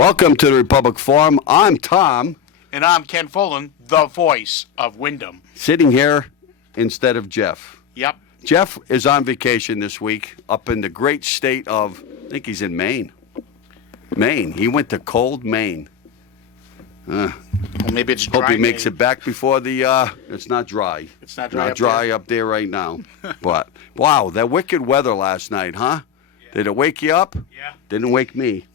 Welcome to the Republic Forum. I'm Tom, And I'm Ken Fullen, the voice of Wyndham. sitting here instead of Jeff. Yep. Jeff is on vacation this week up in the great state of, I think he's in Maine. Maine. He went to cold Maine. Well, maybe it's dry. Hope he makes it back before the, it's not dry. It's not dry Not up dry there? up there right now. But, wow, that wicked weather last night, huh? Did it wake you up? Yeah. Didn't wake me.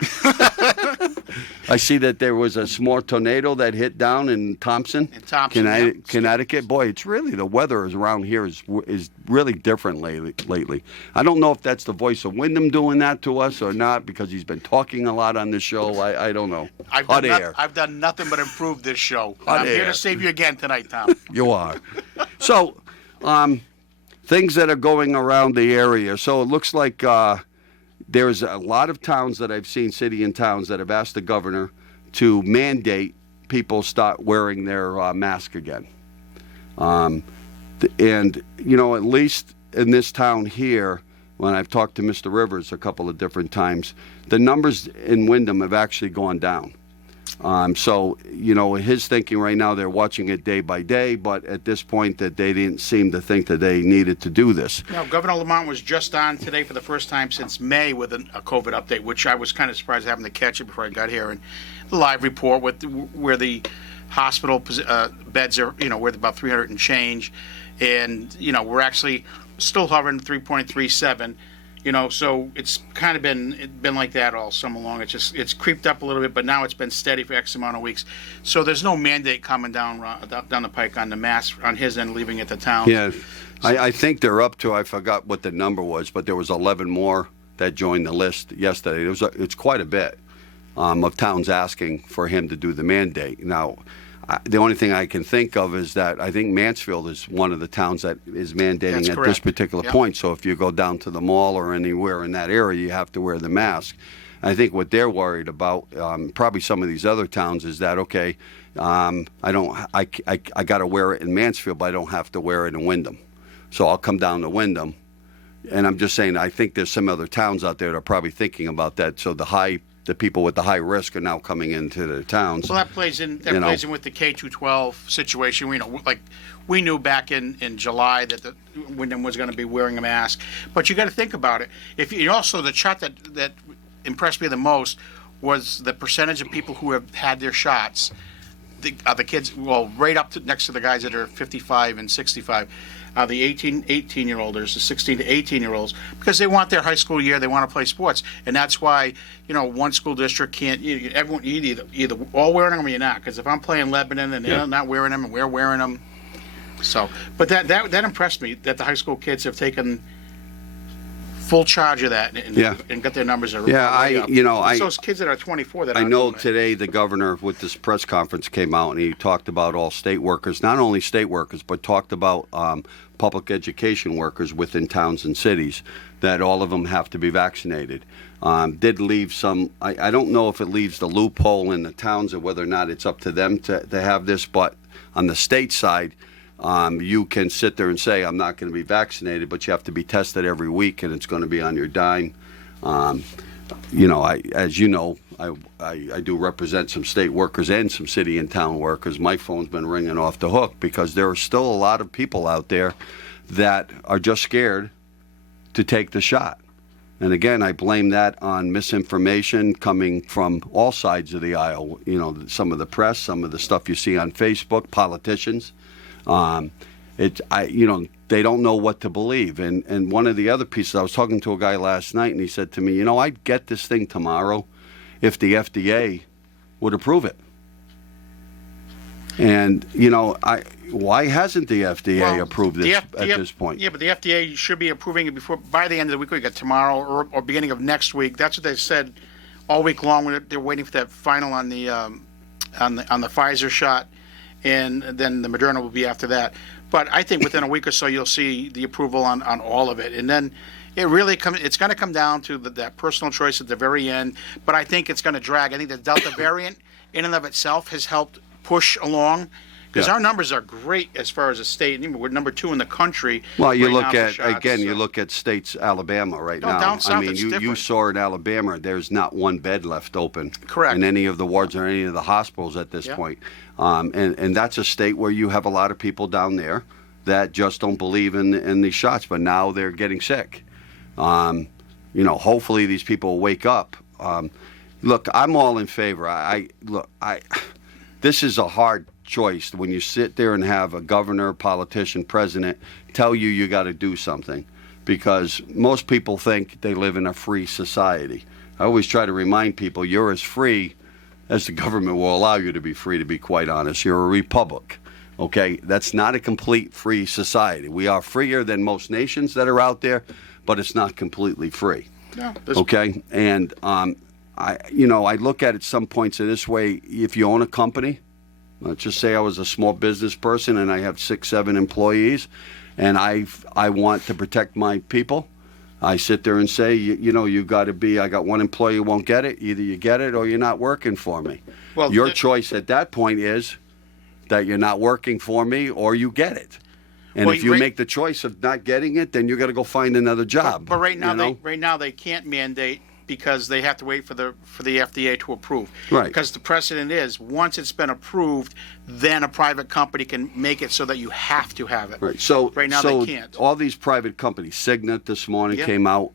I see that there was a small tornado that hit down in Thompson, yeah. Connecticut. Boy, it's really, the weather is around here is really different lately. I don't know if that's the voice of Wyndham doing that to us or not, because he's been talking a lot on the show. I don't know. I've done nothing but improve this show. Hot I'm here air. to save you again tonight, Tom. You are. So, things that are going around the area. So it looks like there's a lot of towns that I've seen, city and towns, that have asked the governor to mandate people start wearing their mask again. And, you know, at least in this town here, when I've talked to Mr. Rivers a couple of different times, the numbers in Wyndham have actually gone down. So, you know, his thinking right now, they're watching it day by day, but at this point that they didn't seem to think that they needed to do this. You know, Governor Lamont was just on today for the first time since May with a COVID update, which I was kind of surprised having to catch it before I got here. And the live report with where the hospital beds are, you know, we're about 300 and change. And, you know, we're actually still hovering 3.37. You know, so it's kind of been like that all summer long. It's creeped up a little bit, but now it's been steady for X amount of weeks. So there's no mandate coming down the pike on the mask on his end, leaving it to town. Yeah, I think they're up to, I forgot what the number was, but there was 11 more that joined the list yesterday. It's quite a bit of towns asking for him to do the mandate. Now, the only thing I can think of is that I think Mansfield is one of the towns that is mandating That's at correct. this particular Yep. point. So if you go down to the mall or anywhere in that area, you have to wear the mask. I think what they're worried about, probably some of these other towns, is that, okay, I got to wear it in Mansfield, but I don't have to wear it in Wyndham. So I'll come down to Wyndham. And I'm just saying, I think there's some other towns out there that are probably thinking about that. So the people with the high risk are now coming into their towns. Well, that plays in with the K-12 situation. We know, like we knew back in July that the Wyndham was going to be wearing a mask. But you got to think about it. If you also, the chart that impressed me the most was the percentage of people who have had their shots. The kids, well, right up to next to the guys that are 55 and 65. The 18-year-olders, the 16 to 18-year-olds, because they want their high school year, they want to play sports, and that's why, you know, one school district can't. Everyone, you either all wearing them or you're not. Because if I'm playing Lebanon and they're not wearing them and we're wearing them, so. But that impressed me that the high school kids have taken full charge of that and got their numbers. Yeah, It's those kids that are 24 that I know today the governor with this press conference came out and he talked about all state workers, not only state workers, but talked about public education workers within towns and cities, that all of them have to be vaccinated. Did leave some, I don't know if it leaves the loophole in the towns or whether or not it's up to them to have this, but on the state side, you can sit there and say, I'm not going to be vaccinated, but you have to be tested every week, and it's going to be on your dime. You know, as you know, I do represent some state workers and some city and town workers. My phone's been ringing off the hook because there are still a lot of people out there that are just scared to take the shot. And again, I blame that on misinformation coming from all sides of the aisle. You know, some of the press, some of the stuff you see on Facebook, politicians. They don't know what to believe. And one of the other pieces, I was talking to a guy last night, and he said to me, you know, I'd get this thing tomorrow if the FDA would approve it. And, you know, why hasn't the FDA approved this at this point? Yeah, but the FDA should be approving it by the end of the week. We got tomorrow or beginning of next week. That's what they said all week long. They're waiting for that final on the Pfizer shot, and then the Moderna will be after that. But I think within a week or so you'll see the approval on all of it, and then it's going to come down to that personal choice at the very end. But I think it's going to drag. I think the Delta variant in and of itself has helped push along, Because Yeah. our numbers are great as far as a state. And we're number 2 in the country. Well, you right look now for at shots, again. You so- look at states, Alabama right No, now. down south I mean, it's you different. saw in Alabama, there's not one bed left open. Correct. In any of the wards or any of the hospitals at this Yeah. point. And that's a state where you have a lot of people down there that just don't believe in these shots, but now they're getting sick. Hopefully these people wake up. Look, I'm all in favor. This is a hard choice when you sit there and have a governor, politician, president tell you got to do something, because most people think they live in a free society. I always try to remind people you're as free as the government will allow you to be free, to be quite honest. You're a republic, okay? That's not a complete free society. We are freer than most nations that are out there, but it's not completely free. No, Okay, and I look at it some points in this way. If you own a company, let's just say I was a small business person and I have 6, 7 employees, and I want to protect my people. I sit there and say, you got to be. I got one employee who won't get it. Either you get it or you're not working for me. Well, your choice at that point is that you're not working for me or you get it. And Well, if you right- make the choice of not getting it, then you got to go find another job. But right now, you know? right now they can't mandate because they have to wait for the FDA to approve. Right. Because the precedent is once it's been approved, then a private company can make it so that you have to have it. Right. So right now so they can't. all these private companies, Signet this morning Yeah. came out.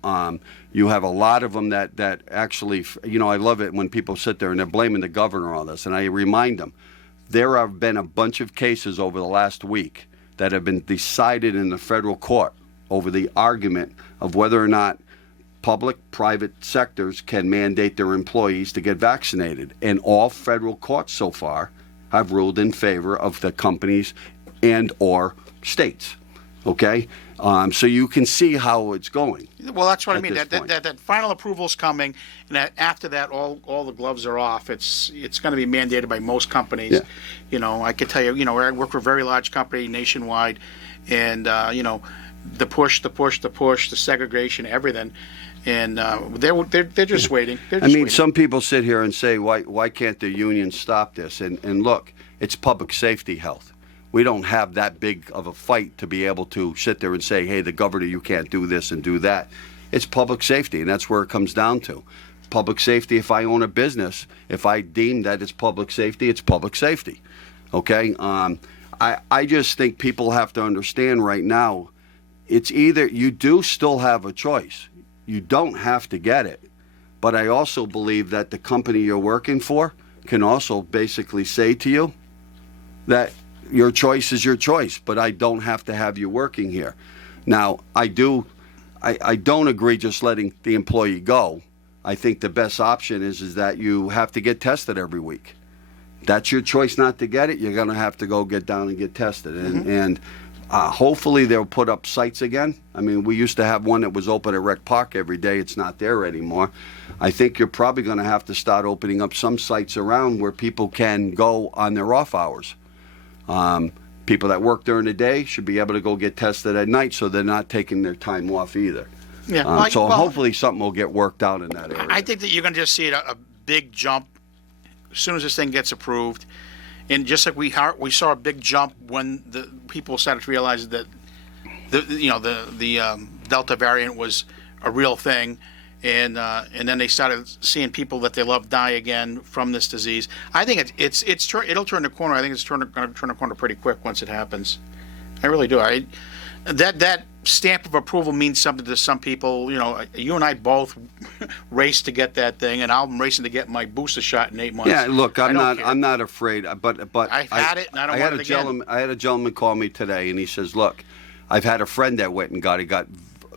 You have a lot of them that actually, I love it when people sit there and they're blaming the governor on this, and I remind them there have been a bunch of cases over the last week that have been decided in the federal court over the argument of whether or not public-private sectors can mandate their employees to get vaccinated. And all federal courts so far have ruled in favor of the companies and or states. Okay? So you can see how it's going. Well, that's what I At mean. this point. That final approval's coming, and after that, all the gloves are off. It's going to be mandated by most companies. Yeah. I could tell you. I work for a very large company nationwide, and the push, the segregation, everything, and they're just waiting. They're I just mean, waiting. some people sit here and say, why can't the union stop this? And look, it's public safety health. We don't have that big of a fight to be able to sit there and say, hey, the governor, you can't do this and do that. It's public safety, and that's where it comes down to. Public safety, if I own a business, if I deem that it's public safety, it's public safety. Okay? I just think people have to understand right now, it's either you do still have a choice. You don't have to get it. But I also believe that the company you're working for can also basically say to you that your choice is your choice, but I don't have to have you working here. Now, I don't agree just letting the employee go. I think the best option is that you have to get tested every week. That's your choice not to get it. You're going to have to go get down and get tested. And hopefully they'll put up sites again. I mean, we used to have one that was open at Rec Park every day. It's not there anymore. I think you're probably going to have to start opening up some sites around where people can go on their off hours. People that work during the day should be able to go get tested at night, so they're not taking their time off either. Yeah. So hopefully something will get worked out in that area. I think that you're going to just see a big jump as soon as this thing gets approved, and just like we saw a big jump when the people started to realize that the Delta variant was a real thing, and then they started seeing people that they love die again from this disease. I think it'll turn the corner. I think it's going to turn the corner pretty quick once it happens. I really do. That stamp of approval means something to some people. You and I both raced to get that thing, and I'm racing to get my booster shot in 8 months. Yeah, look, I don't care. I'm not afraid, but I've had it, and I don't want it again. I had a gentleman call me today, and he says, "Look, I've had a friend that went and got it, got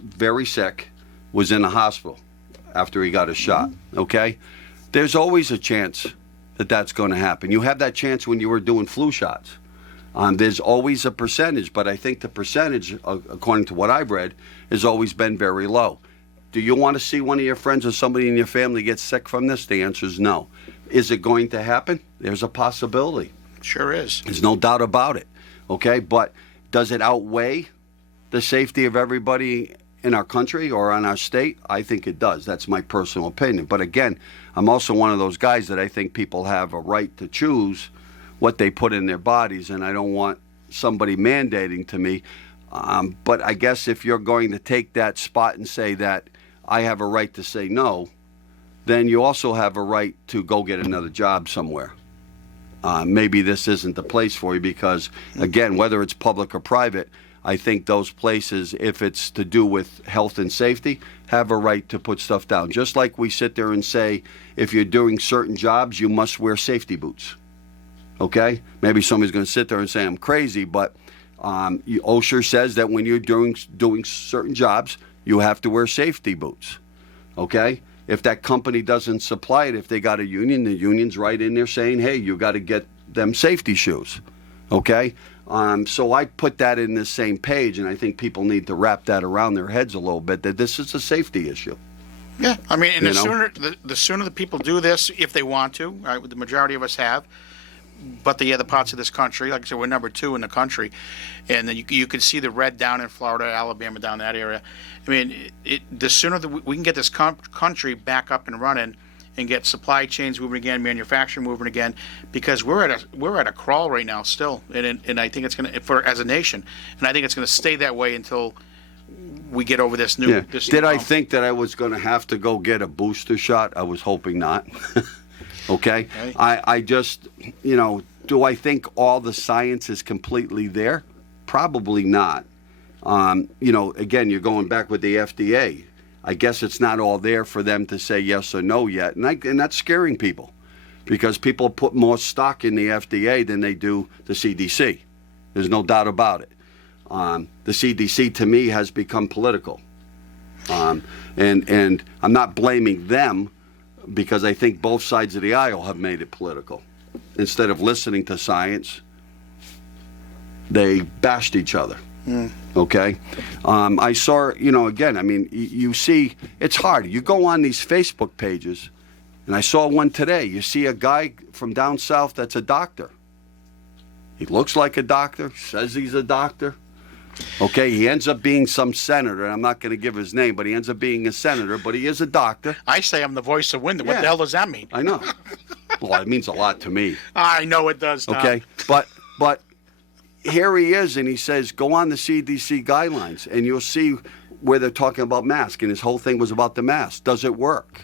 very sick, was in the hospital after he got a shot." Okay, there's always a chance that that's going to happen. You have that chance when you were doing flu shots. There's always a percentage, but I think the percentage, according to what I've read, has always been very low. Do you want to see one of your friends or somebody in your family get sick from this? The answer is no. Is it going to happen? There's a possibility. Sure is. There's no doubt about it. Okay, but does it outweigh the safety of everybody in our country or on our state? I think it does. That's my personal opinion. But again, I'm also one of those guys that I think people have a right to choose what they put in their bodies, and I don't want somebody mandating to me. But I guess if you're going to take that spot and say that I have a right to say no, then you also have a right to go get another job somewhere. Maybe this isn't the place for you because, again, whether it's public or private, I think those places, if it's to do with health and safety, have a right to put stuff down. Just like we sit there and say, if you're doing certain jobs, you must wear safety boots. Okay? Maybe somebody's going to sit there and say I'm crazy, but OSHA says that when you're doing certain jobs, you have to wear safety boots. Okay? If that company doesn't supply it, if they got a union, the union's right in there saying, hey, you got to get them safety shoes. Okay? So I put that in the same page, and I think people need to wrap that around their heads a little bit, that this is a safety issue. Yeah, I mean, and You the sooner the people do this, if they want to, right, the majority of us have, but the other parts of this country, like I said, we're number 2 in the country, and then you can see the red down in Florida, Alabama, down that area. I mean, the sooner we can get this country back up and running, and get supply chains moving again, manufacturing moving again, because we're at a crawl right now still, and I think it's going to, as a nation, and I think it's going to stay that way until we get over this new. Yeah. This Did new I think that I was going to have to go get a booster shot? I was hoping not. Okay? Right. I just, do I think all the science is completely there? Probably not. Again, you're going back with the FDA. I guess it's not all there for them to say yes or no yet. And that's scaring people because people put more stock in the FDA than they do the CDC. There's no doubt about it. The CDC, to me, has become political. And I'm not blaming them because I think both sides of the aisle have made it political. Instead of listening to science, they bashed each other. Okay? I saw, again, I mean, you see, it's hard. You go on these Facebook pages, and I saw one today. You see a guy from down south that's a doctor. He looks like a doctor, says he's a doctor. Okay, he ends up being some senator. I'm not going to give his name, but he ends up being a senator, but he is a doctor. I say I'm the voice of Wyndham. What Yeah. the hell does that mean? I know. Well, it means a lot to me. I know it does, Tom. Okay, but here he is, and he says, go on the CDC guidelines, and you'll see where they're talking about masks, and his whole thing was about the mask. Does it work?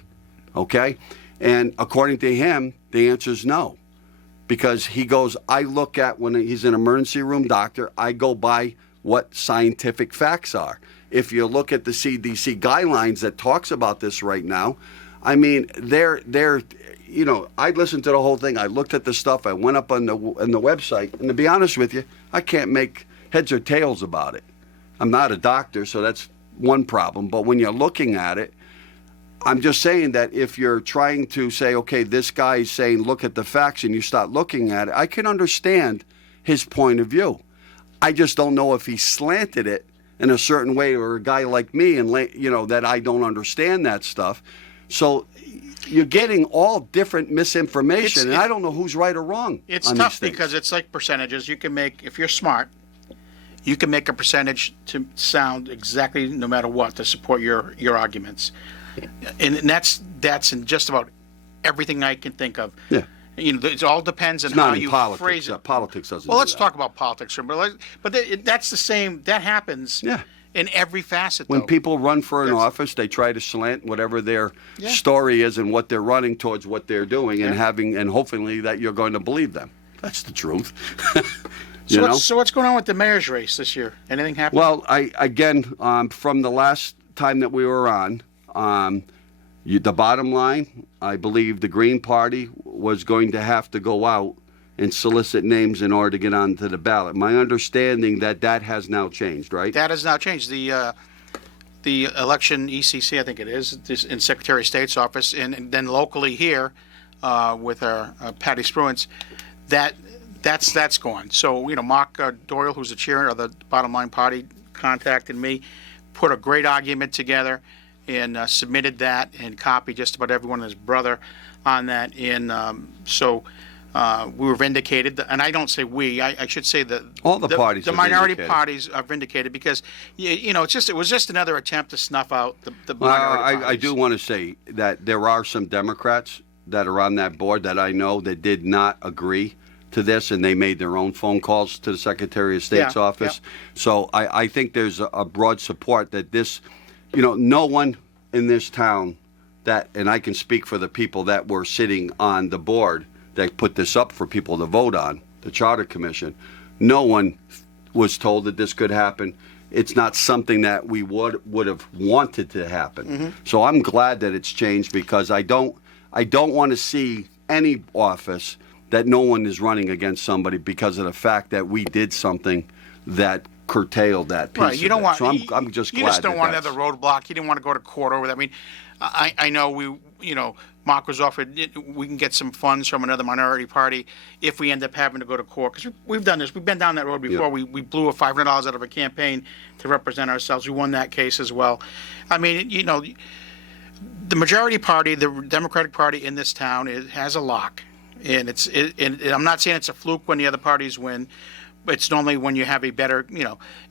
Okay? And according to him, the answer is no. Because he goes, I look at, when he's an emergency room doctor, I go by what scientific facts are. If you look at the CDC guidelines that talks about this right now, I mean, they're I listened to the whole thing. I looked at the stuff. I went up on the website, and to be honest with you, I can't make heads or tails about it. I'm not a doctor, so that's one problem. But when you're looking at it, I'm just saying that if you're trying to say, okay, this guy is saying, look at the facts, and you start looking at it, I can understand his point of view. I just don't know if he slanted it in a certain way, or a guy like me, and that I don't understand that stuff. So you're getting all different misinformation, and I don't know who's right or wrong. It's on tough these things. because it's like percentages. You can make, if you're smart, you can make a percentage to sound exactly no matter what to support your arguments, and that's in just about everything I can think of. Yeah. It all depends on It's not how in you politics. phrase it. Politics doesn't. Well, do let's that. talk about politics, but that's the same. That happens. Yeah. In every facet. When though. people run for an That's- office, they try to slant whatever their Yeah. story is and what they're running towards what they're doing, and hopefully that you're going to believe them. That's the truth. So what's going on with the mayor's race this year? Anything happen? Well, from the last time that we were on, the bottom line, I believe the Green Party was going to have to go out and solicit names in order to get onto the ballot. My understanding that has now changed, right? That has now changed. The election ECC, I think it is in Secretary of State's office, and then locally here with our Patty Spruance, that's gone. So Mark Doyle, who's the chair of the Bottom Line Party, contacted me, put a great argument together, and submitted that and copied just about everyone and his brother on that. And we were vindicated, and I don't say we. I should say that All the parties the are minority vindicated. parties are vindicated because it was just another attempt to snuff out the Well, minority parties. I do want to say that there are some Democrats that are on that board that I know that did not agree to this, and they made their own phone calls to the Secretary of State's Yeah, office. So I think there's a broad support that this, no one in this town that, and I can speak for the people that were sitting on the board that put this up for people to vote on, the Charter Commission, no one was told that this could happen. It's not something that we would have wanted to happen. Mm-hmm. So I'm glad that it's changed, because I don't want to see any office that no one is running against somebody because of the fact that we did something that curtailed that piece. Right, you don't want. So I'm just glad. You just don't want that's- another roadblock. You didn't want to go to court over that. I mean, I know Mark was offered. We can get some funds from another minority party if we end up having to go to court, because we've done this. We've been down that road before. Yeah. We blew $500 out of a campaign to represent ourselves. We won that case as well. I mean, the majority party, the Democratic Party in this town, it has a lock, and and I'm not saying it's a fluke when the other parties win. It's normally when you have a better,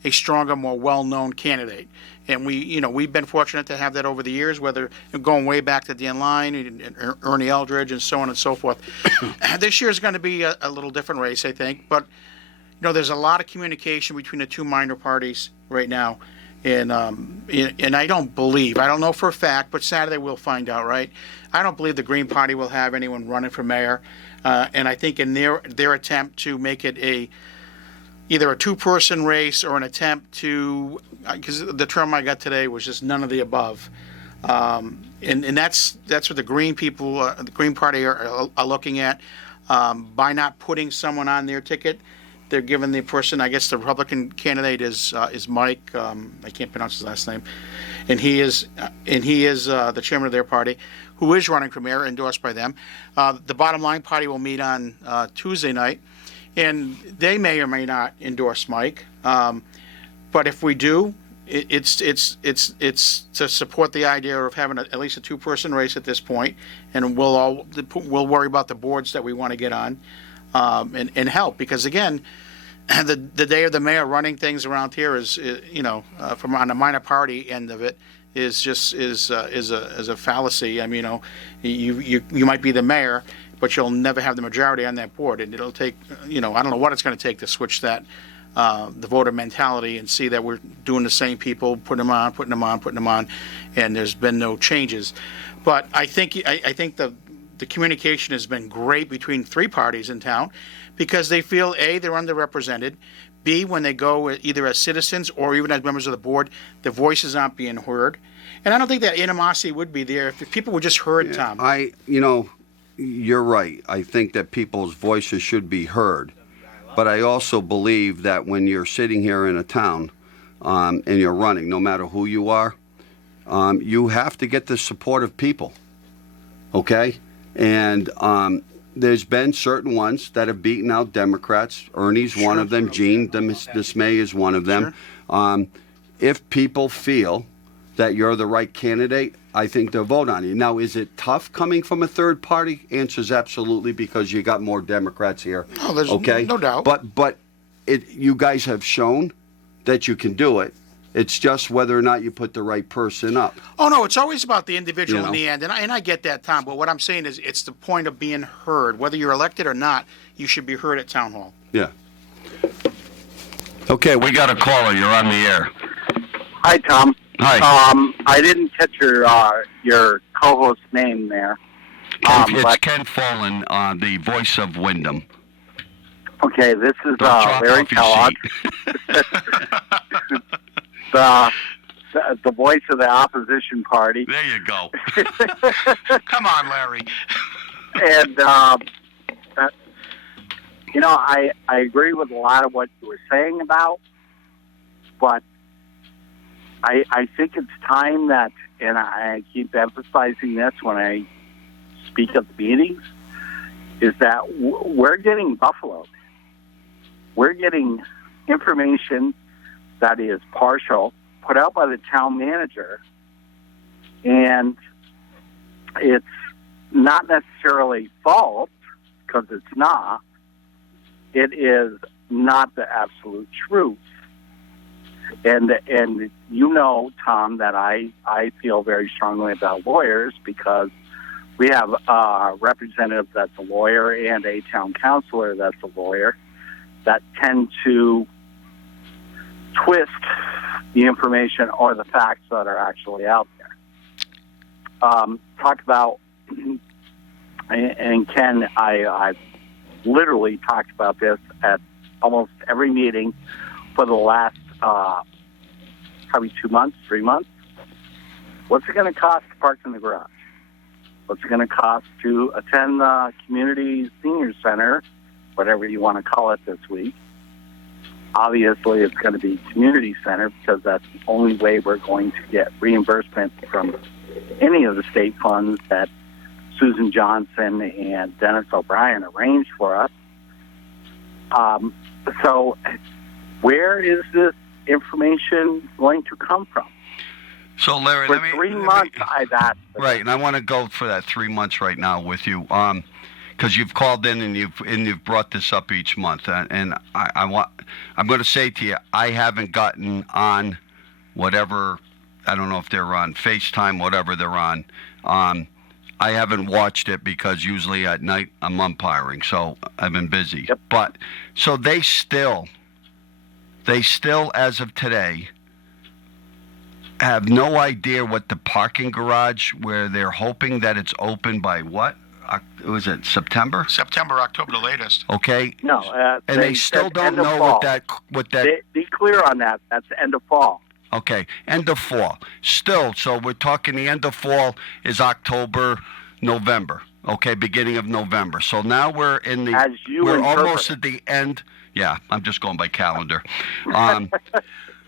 a stronger, more well-known candidate. And we've been fortunate to have that over the years, whether going way back to Dan Line and Ernie Eldridge and so on and so forth. This year is going to be a little different race, I think. But, there's a lot of communication between the two minor parties right now. And I don't know for a fact, but Saturday we'll find out, right? I don't believe the Green Party will have anyone running for mayor. And I think in their attempt to make it either a two-person race or an attempt to, because the term I got today was just none of the above, and that's what the Green people, the Green Party are looking at. By not putting someone on their ticket, they're giving the person, I guess the Republican candidate is Mike. I can't pronounce his last name, and he is the chairman of their party, who is running for mayor, endorsed by them. The Bottom Line Party will meet on Tuesday night. And they may or may not endorse Mike, but if we do, it's to support the idea of having at least a two-person race at this point, and we'll worry about the boards that we want to get on, and help, because again, the day of the mayor running things around here is from on the minor party end of it is a fallacy. I mean, you might be the mayor, but you'll never have the majority on that board, and it'll take, I don't know what it's going to take to switch that, the voter mentality, and see that we're doing the same people, putting them on, and there's been no changes. But I think the communication has been great between three parties in town, because they feel, A, they're underrepresented, B, when they go either as citizens or even as members of the board, their voices aren't being heard. And I don't think that animosity would be there if people were just heard, Tom. You're right. I think that people's voices should be heard. But I also believe that when you're sitting here in a town and you're running, no matter who you are, you have to get the support of people. Okay? And there's been certain ones that have beaten out Democrats. Ernie's one of them. Gene Dismay is one of them. Sure. If people feel that you're the right candidate, I think they'll vote on you. Now, is it tough coming from a third party? Answer is absolutely, because you got more Democrats here. Oh, there's no doubt. But you guys have shown that you can do it. It's just whether or not you put the right person up. Oh, no, it's always about the individual in the end, and I get that, Tom, but what I'm saying is it's the point of being heard. Whether you're elected or not, you should be heard at Town Hall. Yeah. Okay, we got a caller. You're on the air. Hi, Tom. Hi. I didn't catch your co-host's name there. It's Ken Follen, the voice of Wyndham. Okay, this is Drop Larry off your Kellogg, seat. the voice of the opposition party. There you go. Come on, Larry. And I agree with a lot of what you were saying about, but I think it's time that, and I keep emphasizing this when I speak at the meetings, is that we're getting buffaloed. We're getting information that is partial, put out by the town manager, and it's not necessarily false, because it's not. It is not the absolute truth. And Tom, that I feel very strongly about lawyers, because we have a representative that's a lawyer and a town councilor that's a lawyer that tend to twist the information or the facts that are actually out there. Talk about, and Ken, I've literally talked about this at almost every meeting for the last probably 2 months, 3 months. What's it going to cost to park in the garage? What's it going to cost to attend the community senior center, whatever you want to call it this week? Obviously, it's going to be community center because that's the only way we're going to get reimbursement from any of the state funds that Susan Johnson and Dennis O'Brien arranged for us. So where is this information going to come from? So, Larry, For 3 months, I've asked. Right, and I want to go for that 3 months right now with you, because you've called in and you've brought this up each month, and I'm going to say to you, I haven't gotten on whatever, I don't know if they're on FaceTime, whatever they're on. I haven't watched it because usually at night I'm umpiring, so I've been busy. Yep. But so they still, as of today, have no idea what the parking garage where they're hoping that it's open by what? Was it September? September, October, the latest. Okay. No, And they still said don't end of know fall. what that. Be clear on that. That's the end of fall. Okay, end of fall. Still, so we're talking the end of fall is October, November. Okay, beginning of November. So now we're in the. As you we're interpret almost it. at the end. Yeah, I'm just going by calendar.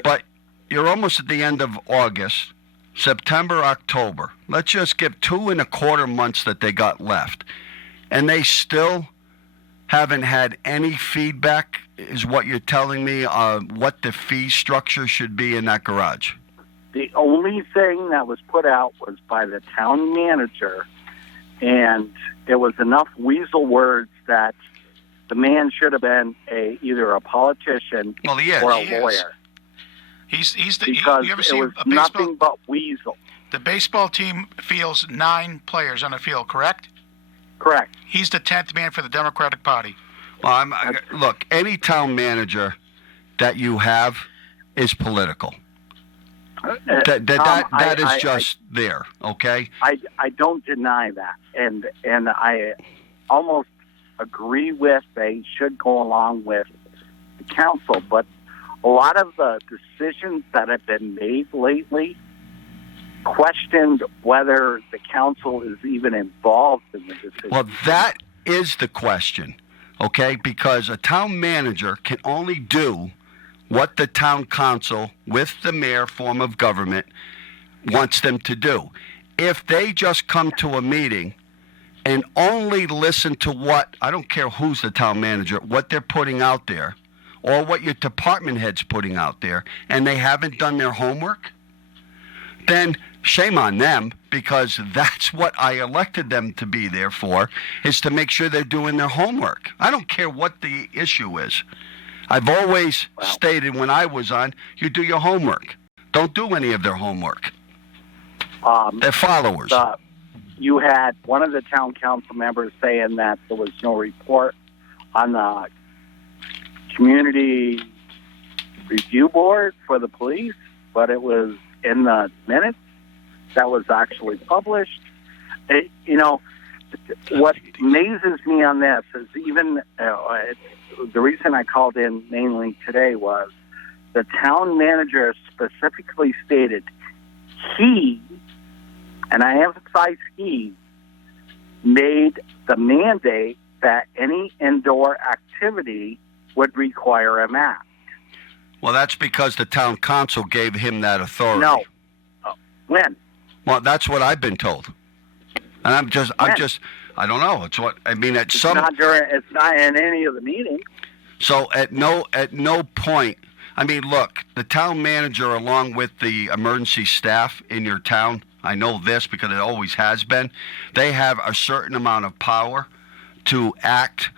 But you're almost at the end of August, September, October. Let's just give 2.25 months that they got left, and they still haven't had any feedback, is what you're telling me, what the fee structure should be in that garage. The only thing that was put out was by the town manager, and it was enough weasel words that the man should have been either a politician Well, he is. or a He is. lawyer. He's the. Because You ever it see was a baseball? nothing but weasel. The baseball team fields 9 players on the field, correct? Correct. He's the 10th man for the Democratic Party. Well, look, any town manager that you have is political. That Tom, is I- just there, okay? I don't deny that, and I almost agree with they should go along with the council, but a lot of the decisions that have been made lately questioned whether the council is even involved in the decision. Well, that is the question, okay? Because a town manager can only do what the town council, with the mayor form of government, wants them to do. If they just come to a meeting and only listen to what, I don't care who's the town manager, what they're putting out there, or what your department head's putting out there, and they haven't done their homework, then shame on them, because that's what I elected them to be there for, is to make sure they're doing their homework. I don't care what the issue is. I've always stated when I was on, you do your homework. Don't do any of their homework. They're followers. You had one of the town council members saying that there was no report on the community review board for the police, but it was in the minutes that was actually published. What amazes me on this is even the reason I called in mainly today was the town manager specifically stated he, and I emphasize he, made the mandate that any indoor activity would require a mask. Well, that's because the town council gave him that authority. No. When? Well, that's what I've been told. And I don't know. It's what, I mean, It's not in any of the meetings. So at no point, I mean, look, the town manager along with the emergency staff in your town, I know this because it always has been, they have a certain amount of power to act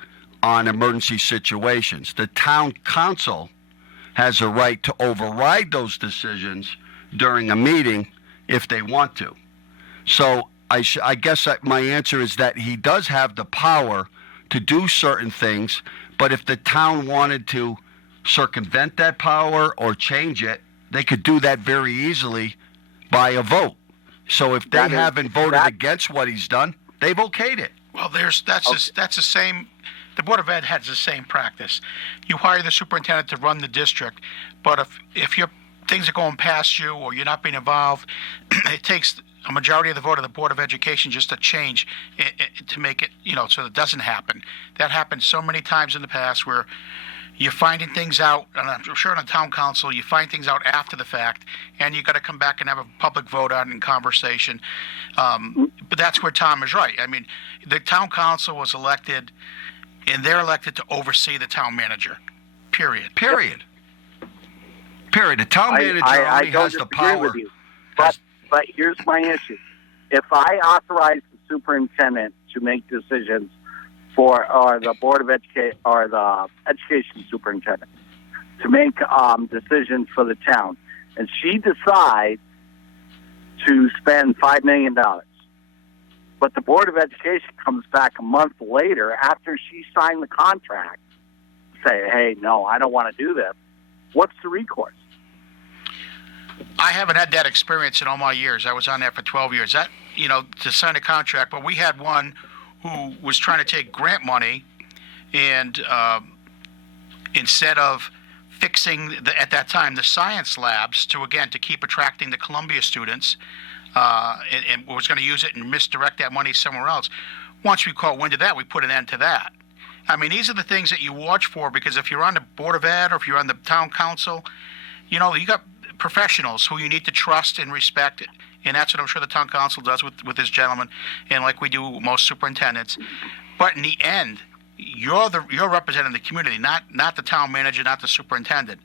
on emergency situations. The town council has a right to override those decisions during a meeting if they want to. So I guess my answer is that he does have the power to do certain things, but if the town wanted to circumvent that power or change it, they could do that very easily by a vote. So if they haven't voted against what he's done, they've okayed it. Well, that's the same. The Board of Ed has the same practice. You hire the superintendent to run the district, but if your things are going past you or you're not being involved, it takes a majority of the vote of the Board of Education just to change it, to make it, so it doesn't happen. That happened so many times in the past where you're finding things out, and I'm sure in a town council, you find things out after the fact, and you got to come back and have a public vote on it and conversation. But that's where Tom is right. I mean, the town council was elected, and they're elected to oversee the town manager. Period. The town manager only has the power. With you. But here's my issue. If I authorize the superintendent to make decisions or the Board of Education or the education superintendent to make decisions for the town, and she decides to spend $5 million, but the Board of Education comes back a month later after she signed the contract, say, hey, no, I don't want to do this, what's the recourse? I haven't had that experience in all my years. I was on there for 12 years. That, to sign a contract, but we had one who was trying to take grant money and instead of fixing, at that time, the science labs to keep attracting the Columbia students and was going to use it and misdirect that money somewhere else. Once we caught wind of that, we put an end to that. I mean, these are the things that you watch for, because if you're on the Board of Ed or if you're on the town council, you got professionals who you need to trust and respect, and that's what I'm sure the town council does with this gentleman, and like we do with most superintendents. But in the end, you're representing the community, not the town manager, not the superintendent,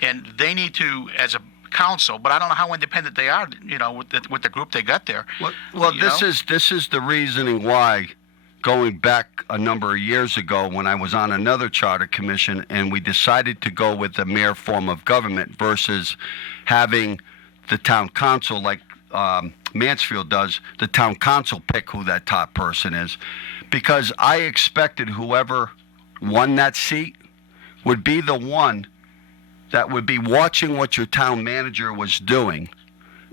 and they need to, as a council. But I don't know how independent they are, with the group they got there. Well, this is the reasoning why. Going back a number of years ago when I was on another charter commission and we decided to go with the mayor form of government versus having the town council, like Mansfield does, the town council pick who that top person is, because I expected whoever won that seat would be the one that would be watching what your town manager was doing.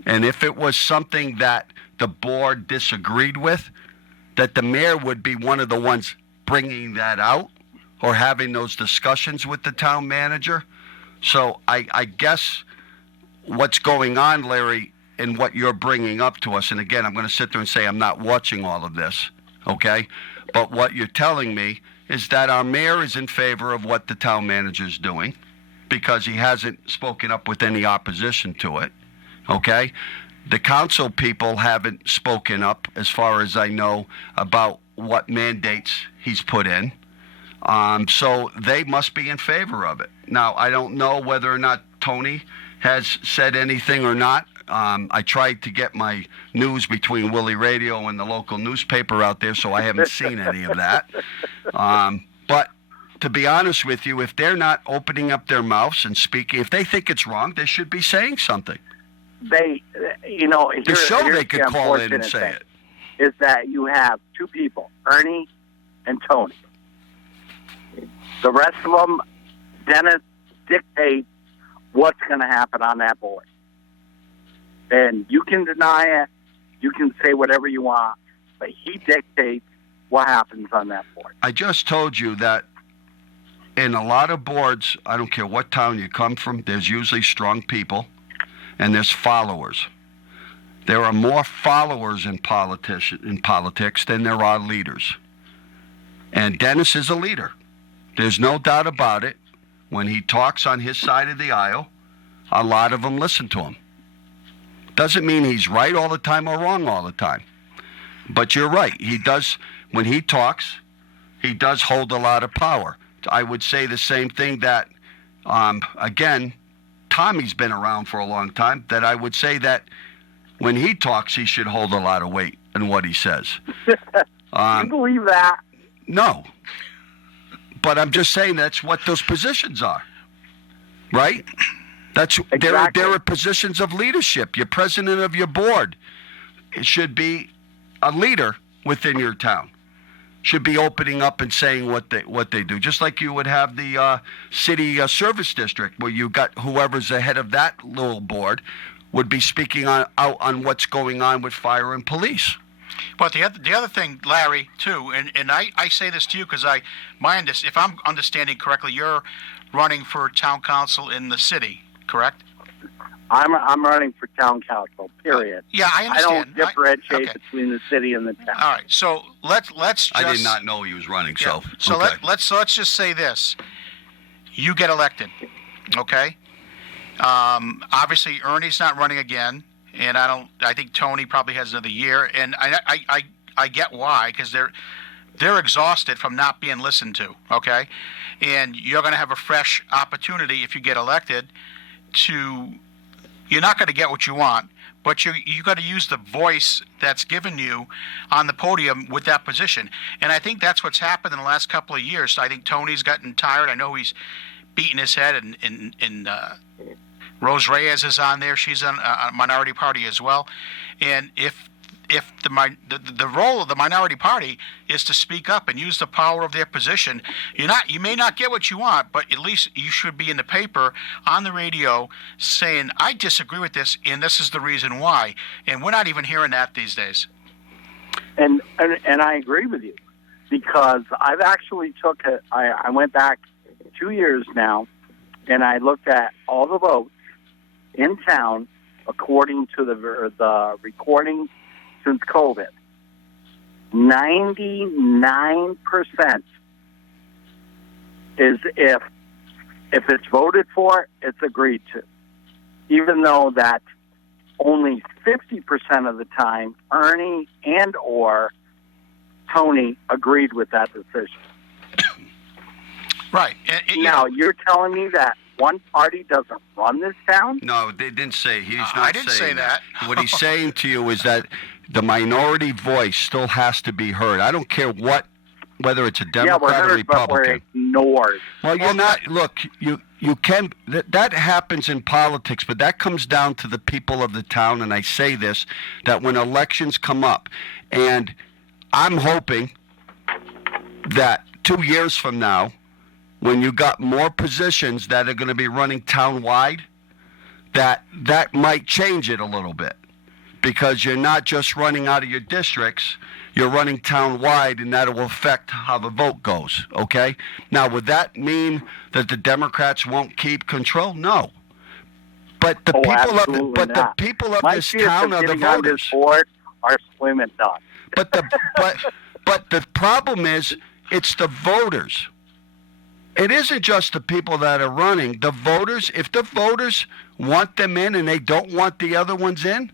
And if it was something that the board disagreed with, that the mayor would be one of the ones bringing that out or having those discussions with the town manager. So I guess what's going on, Larry, and what you're bringing up to us, and again, I'm going to sit there and say I'm not watching all of this, okay? But what you're telling me is that our mayor is in favor of what the town manager's doing because he hasn't spoken up with any opposition to it, okay? The council people haven't spoken up, as far as I know, about what mandates he's put in. So they must be in favor of it. Now, I don't know whether or not Tony has said anything or not. I tried to get my news between Willie Radio and the local newspaper out there, so I haven't seen any of that. But to be honest with you, if they're not opening up their mouths and speaking, if they think it's wrong, they should be saying something. They, the show they could call in and say it. Is that you have two people, Ernie and Tony. The rest of them, Dennis dictates what's going to happen on that board. And you can deny it, you can say whatever you want, but he dictates what happens on that board. I just told you that in a lot of boards, I don't care what town you come from, there's usually strong people. And there's followers. There are more followers in politics than there are leaders. And Dennis is a leader. There's no doubt about it. When he talks on his side of the aisle, a lot of them listen to him. Doesn't mean he's right all the time or wrong all the time. But you're right. He does, when he talks, he does hold a lot of power. I would say the same thing that, again, Tommy's been around for a long time, that I would say that when he talks, he should hold a lot of weight in what he says. You believe that? No. But I'm just saying that's what those positions are, right? That's exactly. There are positions of leadership. You're president of your board. It should be a leader within your town should be opening up and saying what they do, just like you would have the city service district, where you got whoever's the head of that little board would be speaking out on what's going on with fire and police. But the other thing, Larry, too, and I say this to you because if I'm understanding correctly, you're running for town council in the city, correct? I'm running for town council. Period. Yeah, I understand. I don't differentiate okay. between the city and the town. All right, so let's just. I did not know he was running. Yeah. So So okay. let's just say this: you get elected, okay? Obviously, Ernie's not running again, and I think Tony probably has another year, and I get why, because they're exhausted from not being listened to, okay? And you're going to have a fresh opportunity if you get elected to. You're not going to get what you want, but you got to use the voice that's given you on the podium with that position. And I think that's what's happened in the last couple of years. I think Tony's gotten tired. I know he's beating his head, and Rose Reyes is on there. She's on a minority party as well. And if the role of the minority party is to speak up and use the power of their position, you may not get what you want, but at least you should be in the paper, on the radio, saying, I disagree with this, and this is the reason why. And we're not even hearing that these days. And I agree with you, because I've actually I went back 2 years now, and I looked at all the votes in town according to the recording since COVID. 99% is if it's voted for, it's agreed to. Even though that only 50% of the time Ernie and or Tony agreed with that decision. Right. Now, you're telling me that one party doesn't run this town? No, they didn't say. He's not. I didn't say that. What he's saying to you is that the minority voice still has to be heard. I don't care whether it's a Democrat or but we're Republican. ignored. Well, you're not. Look, you can. That happens in politics, but that comes down to the people of the town. And I say this, that when elections come up, and I'm hoping that 2 years from now, when you got more positions that are going to be running town-wide, that might change it a little bit, because you're not just running out of your districts, you're running town-wide, and that will affect how the vote goes, okay? Now, would that mean that the Democrats won't keep control? No. But the people of this town are the voters. On this board are slim and none. But the problem is, it's the voters. It isn't just the people that are running. The voters, if the voters want them in and they don't want the other ones in,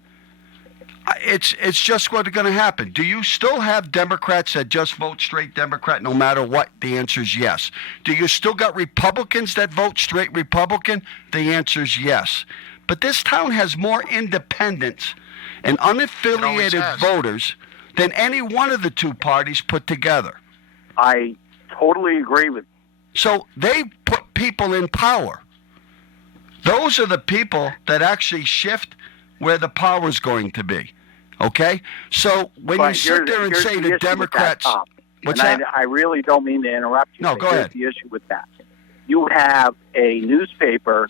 it's just what's going to happen. Do you still have Democrats that just vote straight Democrat no matter what? The answer is yes. Do you still got Republicans that vote straight Republican? The answer is yes. But this town has more independents and unaffiliated voters than any one of the two parties put together. I totally agree with you. So they put people in power. Those are the people that actually shift where the power is going to be. Okay? So when you sit there and say the Democrats... What's that? I really don't mean to interrupt you. No, go ahead. The issue with that. You have a newspaper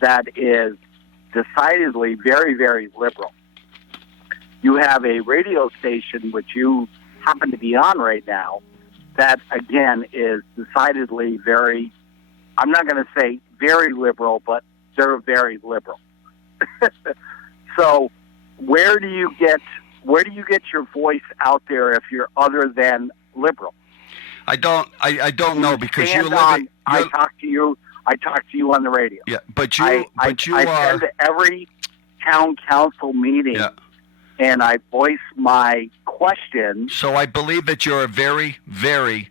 that is decidedly very, very liberal. You have a radio station, which you happen to be on right now, that, again, is decidedly very, I'm not going to say very liberal, but they're very liberal. So where do you get your voice out there if you're other than liberal? I don't know, because you live I talk to you on the radio. Yeah, but I attend every town council meeting. Yeah. And I voice my questions. So I believe that you're a very, very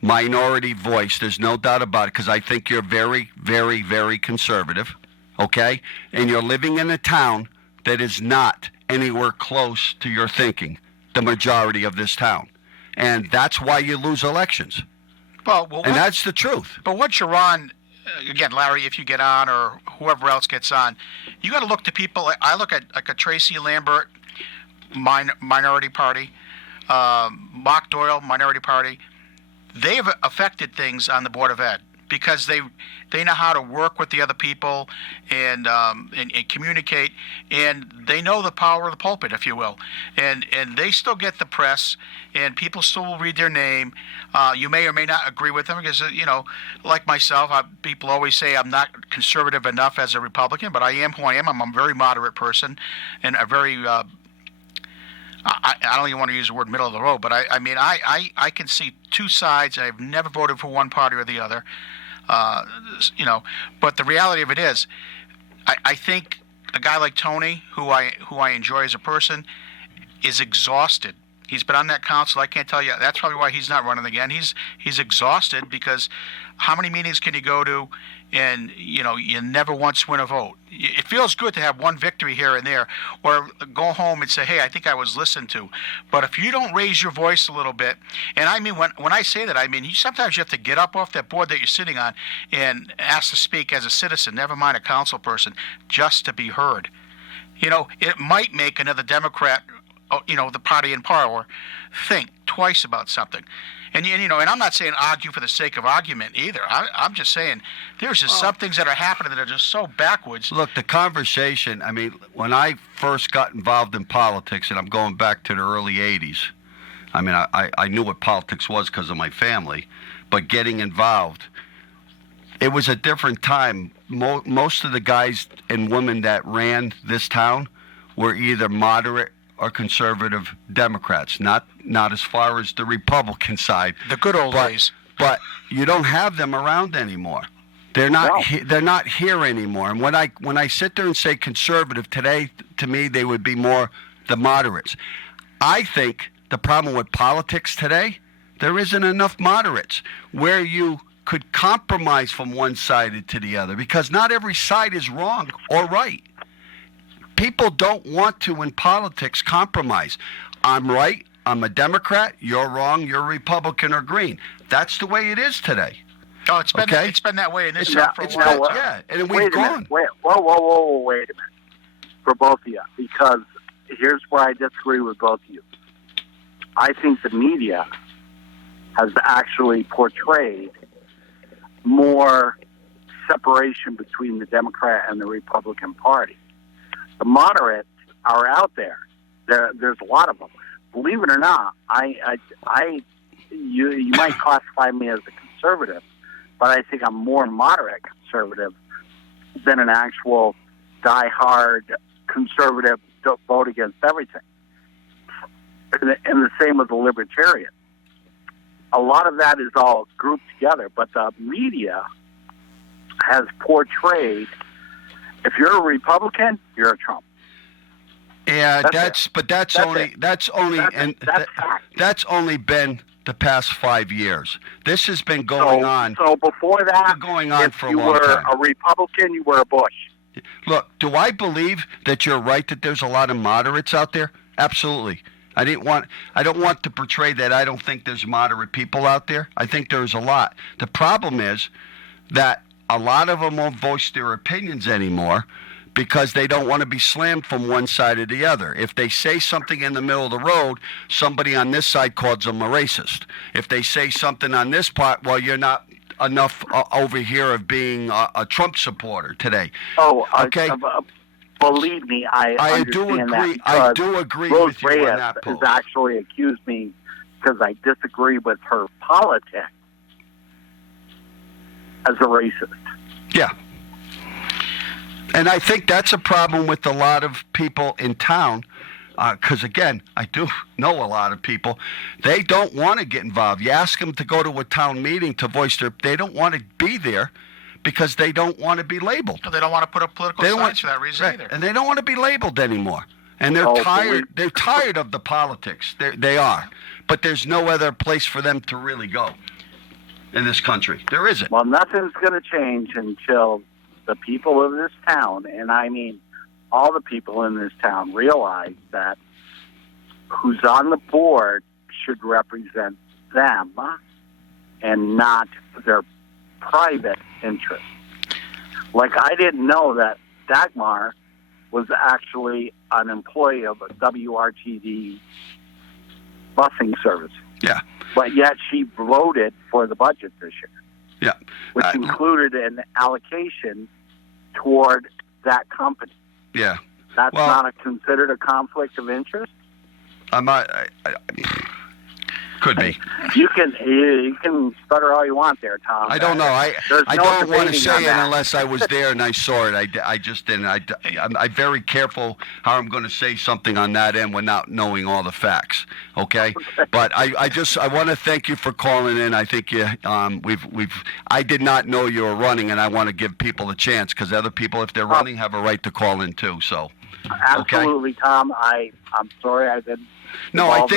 minority voice. There's no doubt about it, because I think you're very, very, very conservative, okay? And you're living in a town that is not anywhere close to your thinking, the majority of this town. And that's why you lose elections. And that's the truth. But once you're on, again, Larry, if you get on or whoever else gets on, you got to look to people. I look at like a Tracy Lambert, minority party. Mark Doyle, Minority Party, they've affected things on the Board of Ed because they know how to work with the other people and communicate, and they know the power of the pulpit, if you will, and they still get the press, and people still will read their name. You may or may not agree with them because like myself, people always say I'm not conservative enough as a Republican, but I am who I am. I'm a very moderate person, and a very I don't even want to use the word middle of the road, but I can see two sides. I've never voted for one party or the other, But the reality of it is, I think a guy like Tony, who I enjoy as a person, is exhausted. He's been on that council. I can't tell you. That's probably why he's not running again. He's exhausted because how many meetings can you go to, and you never once win a vote. It feels good to have one victory here and there, or go home and say, hey, I think I was listened to. But if you don't raise your voice a little bit, and I mean when I say that, I mean sometimes you have to get up off that board that you're sitting on and ask to speak as a citizen, never mind a council person, just to be heard. It might make another Democrat, the party in power, think twice about something. And and I'm not saying argue for the sake of argument either. I'm just saying there's just some things that are happening that are just so backwards. Look, the conversation, I mean, when I first got involved in politics, and I'm going back to the early 80s, I mean, I knew what politics was because of my family, but getting involved, it was a different time. Most of the guys and women that ran this town were either moderate or conservative Democrats, not as far as the Republican side. The good old days. But you don't have them around anymore. They're not. No. They're not here anymore. And when I sit there and say conservative today, to me they would be more the moderates. I think the problem with politics today, there isn't enough moderates where you could compromise from one side to the other, because not every side is wrong or right. People don't want to, in politics, compromise. I'm right, I'm a Democrat, you're wrong, you're Republican or Green. That's the way it is today. Oh, it's been that way in this town for a while. Yeah, and we've Wait a gone. minute. Whoa, wait a minute. For both of you, because here's where I disagree with both of you. I think the media has actually portrayed more separation between the Democrat and the Republican Party. The moderates are out there. There's a lot of them. Believe it or not, you might classify me as a conservative, but I think I'm more moderate conservative than an actual die-hard conservative, don't vote against everything. And the same with the libertarian. A lot of that is all grouped together, but the media has portrayed, if you're a Republican, you're a Trump. Yeah, that's only been the past 5 years. This has been going on. So before that, going on for a long if you were time. a Republican, you were a Bush. Look, do I believe that you're right that there's a lot of moderates out there? Absolutely. I don't want to portray that I don't think there's moderate people out there. I think there's a lot. The problem is that a lot of them won't voice their opinions anymore because they don't want to be slammed from one side or the other. If they say something in the middle of the road, somebody on this side calls them a racist. If they say something on this part, well, you're not enough over here of being a Trump supporter today. Oh, okay. Believe me, I do understand agree. that. I do agree Rose with you Reyes on that has post. actually accused me because I disagree with her politics as a racist. Yeah. And I think that's a problem with a lot of people in town, because, again, I do know a lot of people. They don't want to get involved. You ask them to go to a town meeting to voice they don't want to be there because they don't want to be labeled. They don't want to put up political signs for that reason right. either. And they don't want to be labeled anymore. And they're tired. They're tired of the politics. They are. But there's no other place for them to really go in this country. There isn't. Well, nothing's going to change until the people of this town, and I mean all the people in this town, realize that who's on the board should represent them and not their private interests. Like, I didn't know that Dagmar was actually an employee of a WRTD busing service. Yeah. But yet she voted for the budget this year, Yeah. which included an allocation toward that company. Yeah. That's Well- not considered a conflict of interest. Could be. You can stutter all you want there, Tom. I don't know. There's I no don't want to debating say on it that. unless I was there and I saw it. I just didn't. I'm very careful how I'm going to say something on that end without knowing all the facts. Okay. But I want to thank you for calling in. I think I did not know you were running, and I want to give people a chance because other people, if they're running, have a right to call in too. So. Absolutely, Tom. I'm sorry I didn't. No, I involve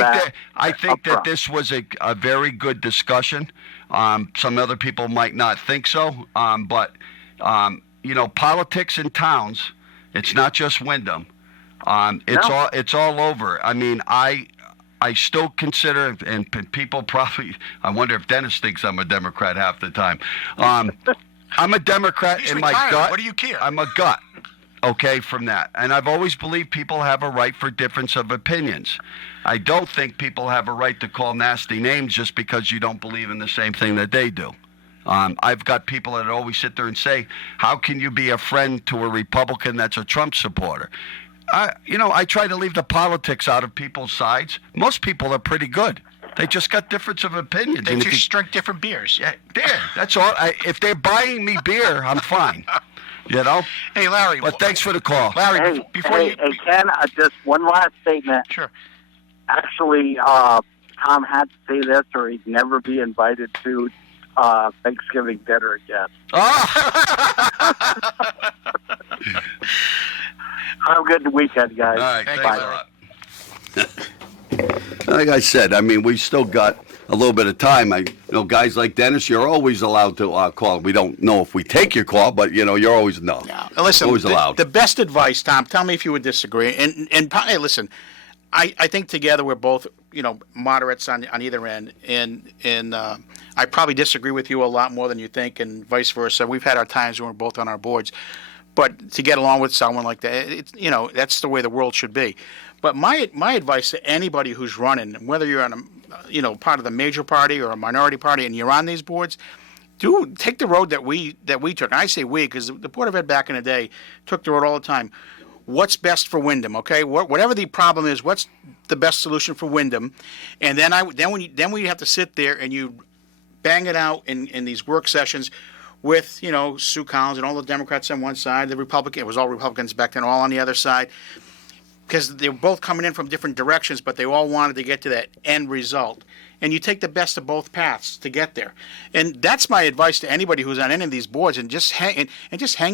think that upfront. this was a very good discussion. Some other people might not think so, but politics in towns, it's not just Wyndham. It's all over. I mean, I still consider, and people probably, I wonder if Dennis thinks I'm a Democrat half the time. I'm a Democrat He's in my retired. gut. What do you care? I'm a gut. Okay, from that. And I've always believed people have a right for difference of opinions. I don't think people have a right to call nasty names just because you don't believe in the same thing that they do. I've got people that always sit there and say, how can you be a friend to a Republican that's a Trump supporter? I try to leave the politics out of people's sides. Most people are pretty good. They just got difference of opinions. They And if just you- drink different beers. yeah, there, that's all. If they're buying me beer, I'm fine. Hey, Larry. But thanks for the call. Larry, Hey, before hey, you. hey, Ken, just one last statement. Sure. Actually, Tom had to say this, or he'd never be invited to Thanksgiving dinner again. Oh! Have a good weekend, guys. All right, Thank thanks you, a lot. Like I said, I mean, we still got a little bit of time. Guys like Dennis, you're always allowed to call. We don't know if we take your call, but you're always Now, listen, always allowed. the best advice, Tom, tell me if you would disagree. And hey, listen, I think together we're both, moderates on either end. And I probably disagree with you a lot more than you think, and vice versa. We've had our times when we're both on our boards. But to get along with someone like that, that's the way the world should be. But my advice to anybody who's running, whether you're on a part of the major party or a minority party, and you're on these boards, take the road that we took. And I say we because the Board of Ed back in the day took the road all the time. What's best for Wyndham? Okay, whatever the problem is, what's the best solution for Wyndham? And then when you have to sit there and you bang it out in these work sessions with Sue Collins and all the Democrats on one side, it was all Republicans back then, all on the other side, because they were both coming in from different directions, but they all wanted to get to that end result. And you take the best of both paths to get there. And that's my advice to anybody who's on any of these boards, and just hang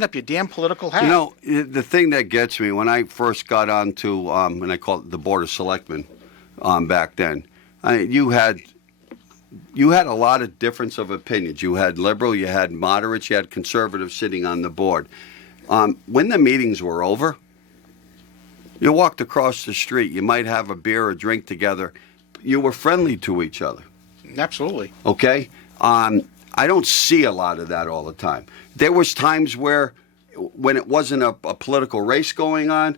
up your damn political hat. The thing that gets me when I first got onto, and I call it the Board of Selectmen, back then, you had a lot of difference of opinions. You had liberal, you had moderates, you had conservatives sitting on the board. When the meetings were over, you walked across the street. You might have a beer or drink together. You were friendly to each other. Absolutely. Okay? I don't see a lot of that all the time. There was times when it wasn't a political race going on,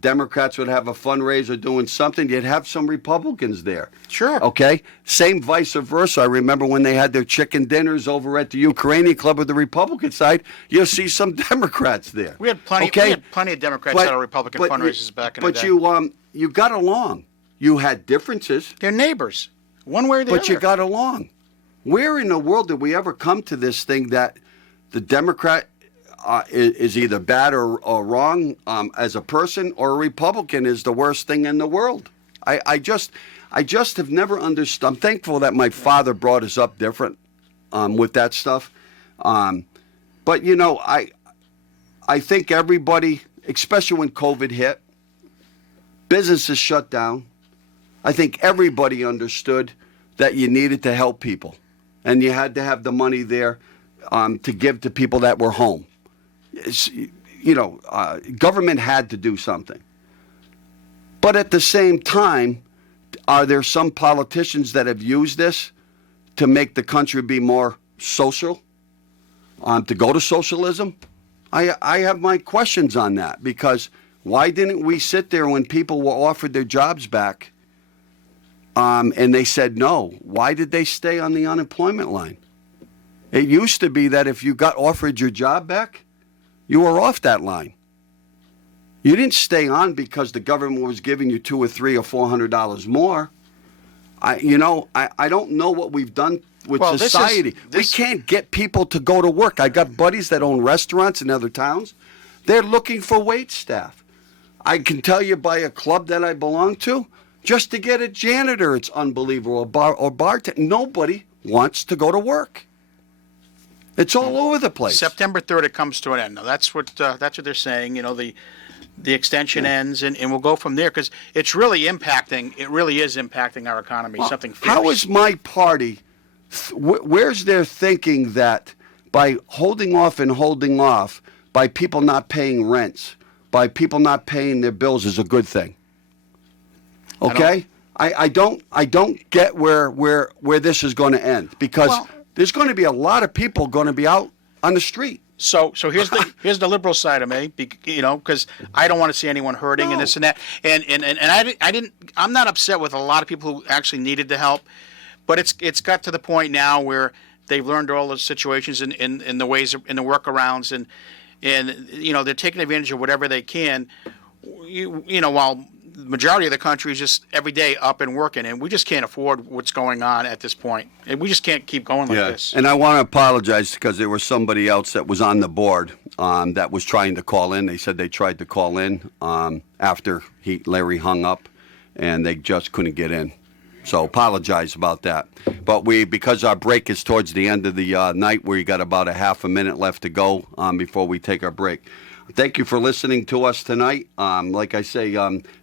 Democrats would have a fundraiser doing something. You'd have some Republicans there. Sure. Okay? Same vice versa. I remember when they had their chicken dinners over at the Ukrainian Club with the Republican side, you'll see some Democrats there. We had plenty. Okay? We had plenty of Democrats at our Republican fundraisers back in the day. But you got along. You had differences. They're neighbors, one way or the other. But you got along. Where in the world did we ever come to this thing that the Democrat is either bad or wrong as a person, or a Republican is the worst thing in the world? I just have never understood. I'm thankful that my father brought us up different with that stuff. But I think everybody, especially when COVID hit, businesses shut down. I think everybody understood that you needed to help people, and you had to have the money there to give to people that were home. Government had to do something. But at the same time, are there some politicians that have used this to make the country be more social, to go to socialism? I have my questions on that, because why didn't we sit there when people were offered their jobs back And they said no. Why did they stay on the unemployment line? It used to be that if you got offered your job back, you were off that line. You didn't stay on because the government was giving you $200 or $300 or $400 more. I don't know what we've done with Well, society. We can't get people to go to work. I got buddies that own restaurants in other towns. They're looking for wait staff. I can tell you by a club that I belong to, just to get a janitor, it's unbelievable. Or bartender. Nobody wants to go to work. It's all over the place. September 3rd, it comes to an end. Now, that's what they're saying. The extension ends, and we'll go from there, because it really is impacting our economy, something fierce. How is my party, where's their thinking that by holding off, by people not paying rents, by people not paying their bills is a good thing? Okay? I don't get where this is going to end, because there's going to be a lot of people going to be out on the street. So here's the liberal side of me, because I don't want to see anyone hurting and this and that. And I'm not upset with a lot of people who actually needed the help, but it's got to the point now where they've learned all the situations in the ways, in the workarounds, and they're taking advantage of whatever they can. While the majority of the country is just every day up and working, and we just can't afford what's going on at this point. And we just can't keep going like this. And I want to apologize because there was somebody else that was on the board that was trying to call in. They said they tried to call in after Larry hung up, and they just couldn't get in. So apologize about that. But because our break is towards the end of the night, we got about a half a minute left to go before we take our break. Thank you for listening to us tonight. Like I say,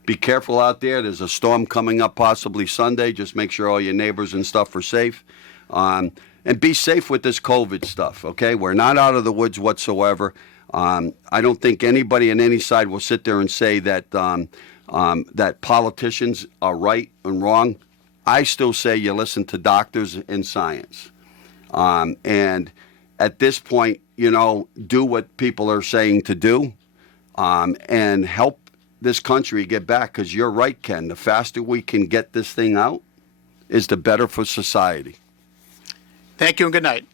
be careful out there. There's a storm coming up possibly Sunday. Just make sure all your neighbors and stuff are safe. And be safe with this COVID stuff, okay? We're not out of the woods whatsoever. I don't think anybody on any side will sit there and say that that politicians are right and wrong. I still say you listen to doctors and science. And at this point, do what people are saying to do, and help this country get back. Because you're right, Ken. The faster we can get this thing out is the better for society. Thank you and good night.